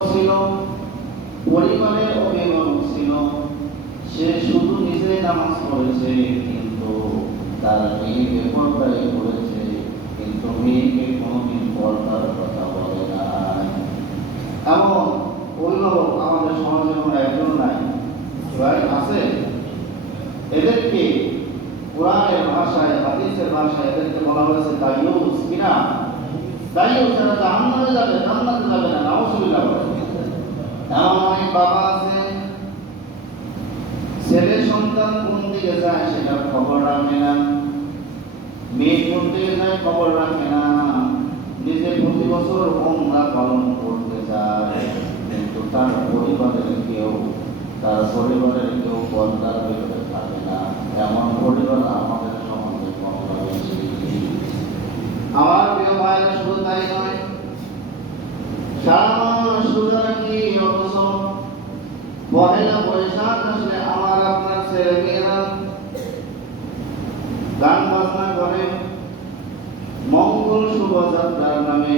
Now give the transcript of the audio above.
ছিল, পরিবারের অভিভাবক ছিল, সে শুধু নিজে নামাজ পড়েছে কিন্তু তার মেয়েকে পর্দায় পড়েছে, কিন্তু মেয়েকে কোনোদিন পর্দার কথা বলে না। এমন অভিভাবক আমাদের সমাজে মনে হয় একজন নাই, ভাই আছে? এদেরকে কোরআনের ভাষায়, হাদিসের ভাষায় এদেরকে বলা হয়েছে দায়ুস, কিনা? দায়ুস, যারা জাহান্নামে যাবে, জান্নাতে যাবে না, নাউজুবিল্লাহ। এমন অনেক বাবা আছে, ছেলে সন্তান কোন দিকে যায় সেটা খবর রাখে না, মেয়ে কোন দিকে যায় খবর রাখে না, নিজে প্রতি বছর ওমরা পালন করতে যায়, কিন্তু তার পরিবারের কেউ পর্দার ভিতরে থাকে না। এমন পরিবার আমাদের সমাজে কম বেশি। আমার প্রিয় ভাইরা, শুধু তাই নয়, সারা মাস রোজা রাখি, অথচ পহেলা বৈশাখ আসলে আমার আপনার ছেলে মেয়েরা গান বাজনা করে, মঙ্গল শোভাযাত্রার নামে